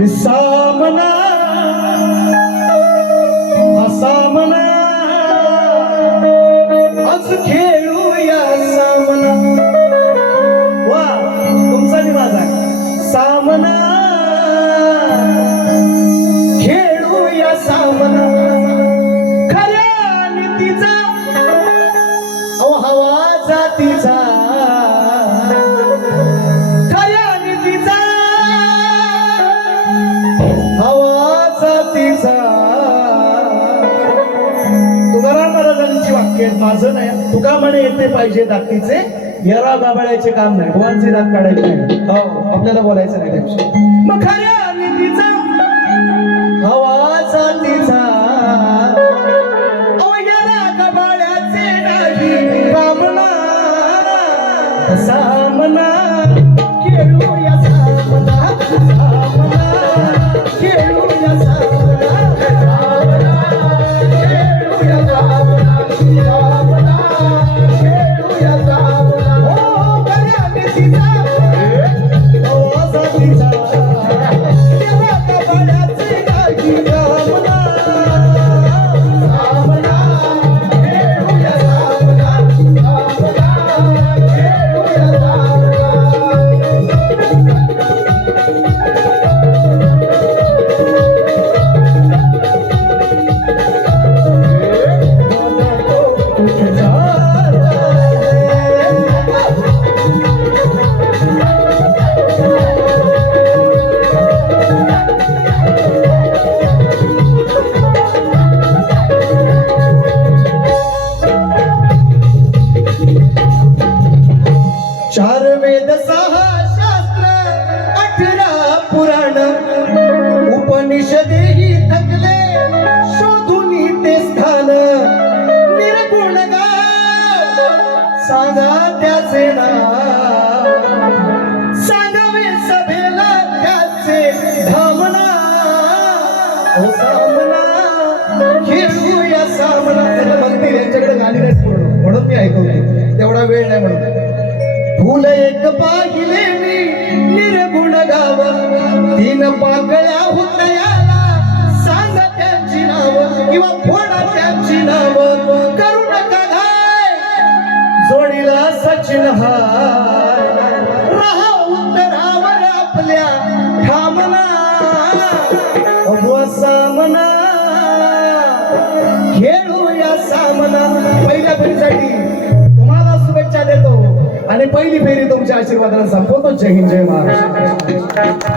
अरे सामना हा सामना. आज खेळूया सामना. वा तुमचा आणि माझा सामना. खेळूया सामना. खऱ्या नीतीचा अहो हवा जातीचा. महाराजांची माझं नाही. तुका म्हणे येते पाहिजे दातीचे येरा गाबाळ्याचे काम नाही. गोवांचे दात काढायचे नाही. हो आपल्याला बोलायचं नाही त्याविषयी. मग खऱ्या नीतीचा हवा जातीचा अहो, येरा गाबाळ्याचे सामना. सामना. शास्त्र अठरा पुराण. उपनिषदेही थकले शोधून ते स्थान. निर्गुण गा सांगा त्याचे नाव. सांगावे सभेला त्याचे धामना ओ हो, सामना. खेळूया सामना. त्याला म्हणते यांच्याकडे गाणी नाही म्हणून मी ऐकवली तेवढा वेळ नाही म्हणून. फुल एक पाहिले मी निर्गुण गाव तीन पाकळ्या हुतयाला सांग त्यांची नाव किंवा फोडा त्यांची नाव. करू नका घाय जोडीला सचिन हाय. रहा उत्तरावर आपल्या ठामना. सामना. खेळूया सामना. पहिल्या फेरीसाठी आणि पहिली फेरी तुमच्या आशीर्वादाने संपवतो. जय हिंद जय महाराष्ट्र.